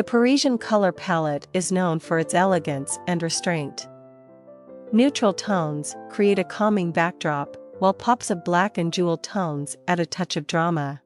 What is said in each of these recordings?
The Parisian color palette is known for its elegance and restraint. Neutral tones create a calming backdrop, while pops of black and jewel tones add a touch of drama.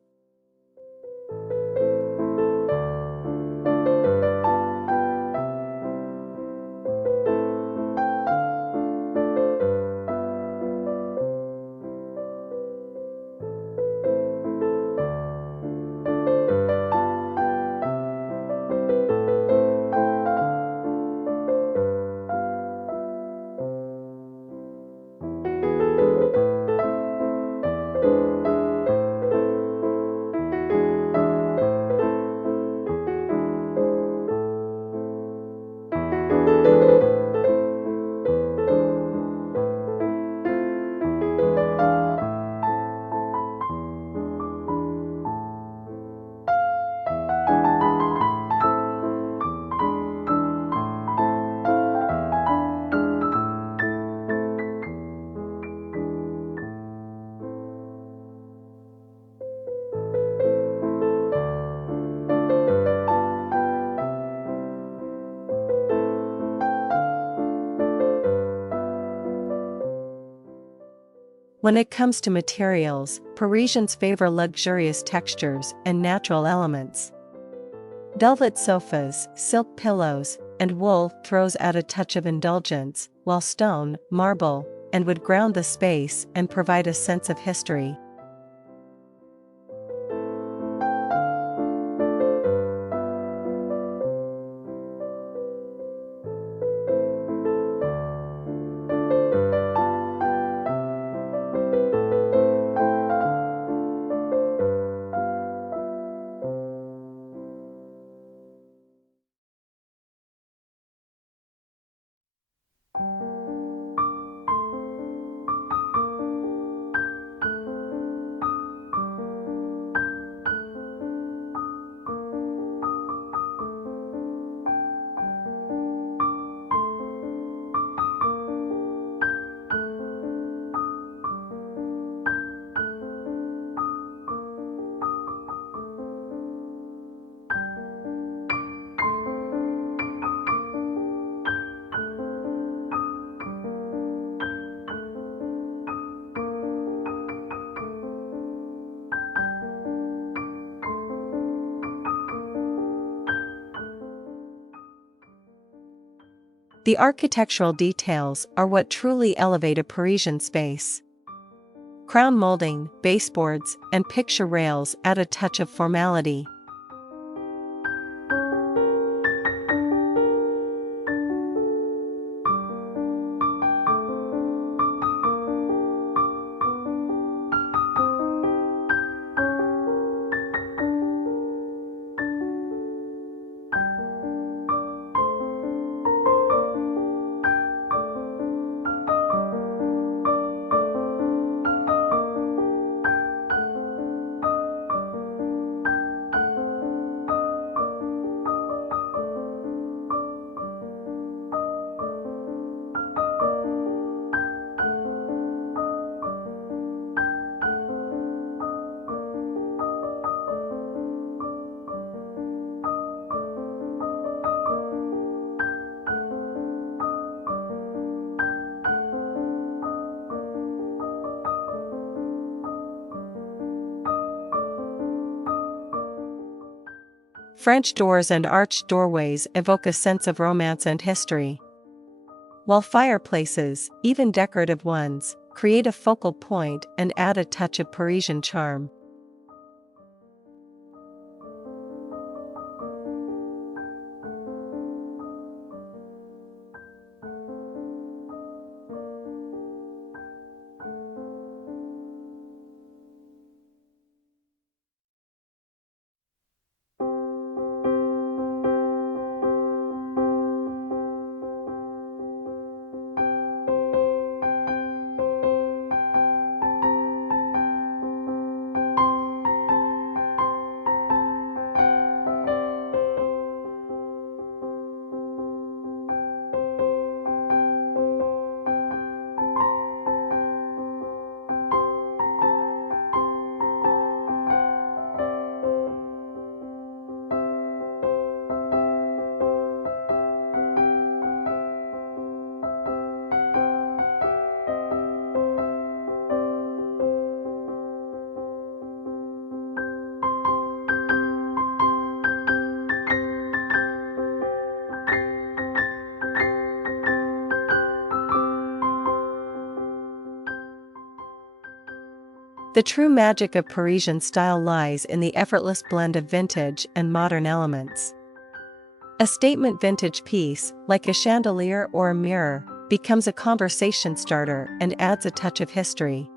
When it comes to materials, Parisians favor luxurious textures and natural elements. Velvet sofas, silk pillows, and wool throws out a touch of indulgence, while stone, marble, and wood ground the space and provide a sense of history. The architectural details are what truly elevate a Parisian space. Crown molding, baseboards, and picture rails add a touch of formality. French doors and arched doorways evoke a sense of romance and history. While fireplaces, even decorative ones, create a focal point and add a touch of Parisian charm. The true magic of Parisian style lies in the effortless blend of vintage and modern elements. A statement vintage piece, like a chandelier or a mirror, becomes a conversation starter and adds a touch of history.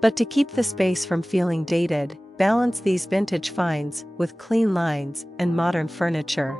But to keep the space from feeling dated, balance these vintage finds with clean lines and modern furniture.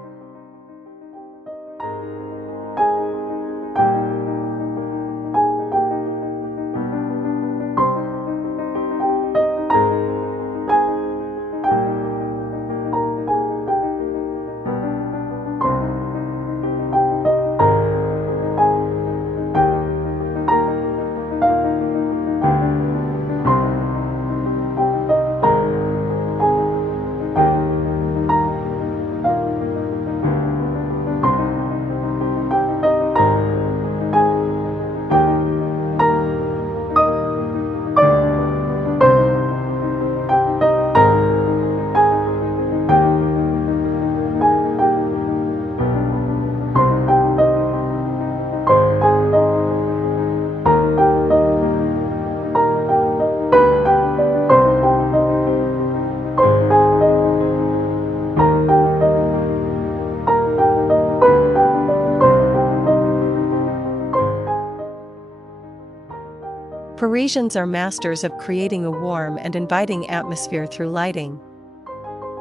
Parisians are masters of creating a warm and inviting atmosphere through lighting.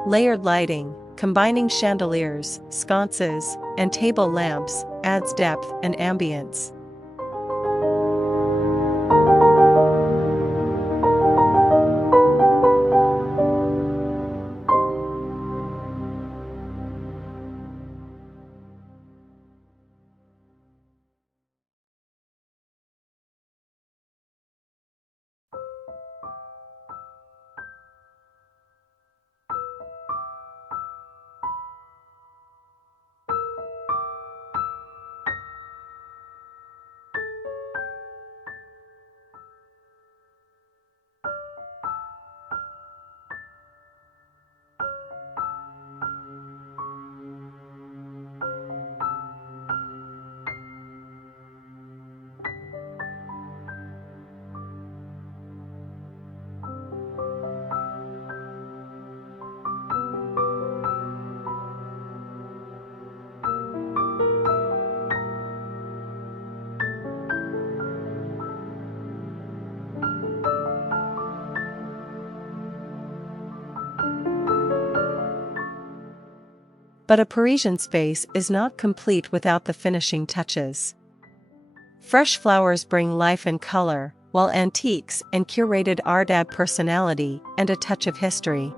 Layered lighting, combining chandeliers, sconces, and table lamps, adds depth and ambience. But a Parisian space is not complete without the finishing touches. Fresh flowers bring life and color, while antiques and curated art add personality and a touch of history.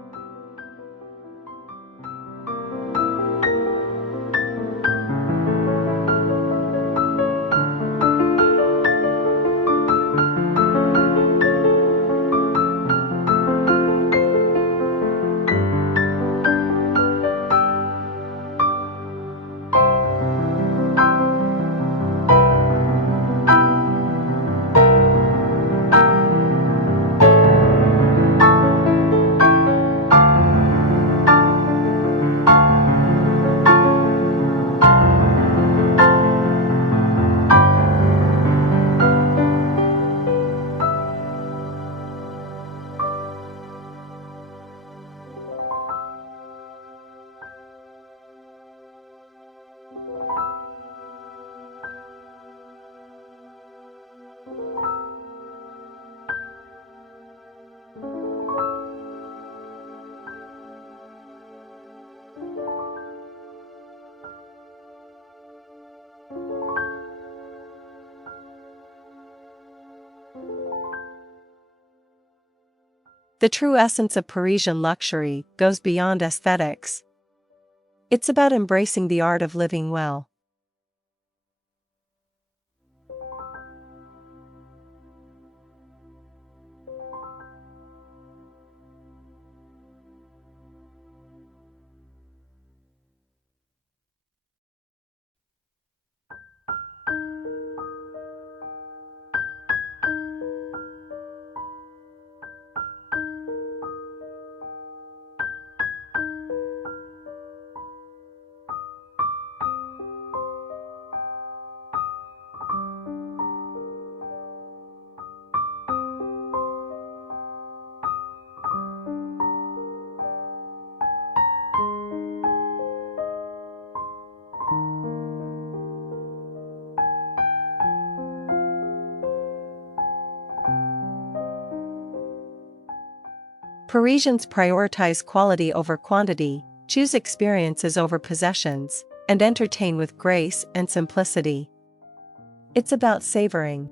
The true essence of Parisian luxury goes beyond aesthetics. It's about embracing the art of living well. Parisians prioritize quality over quantity, choose experiences over possessions, and entertain with grace and simplicity. It's about savoring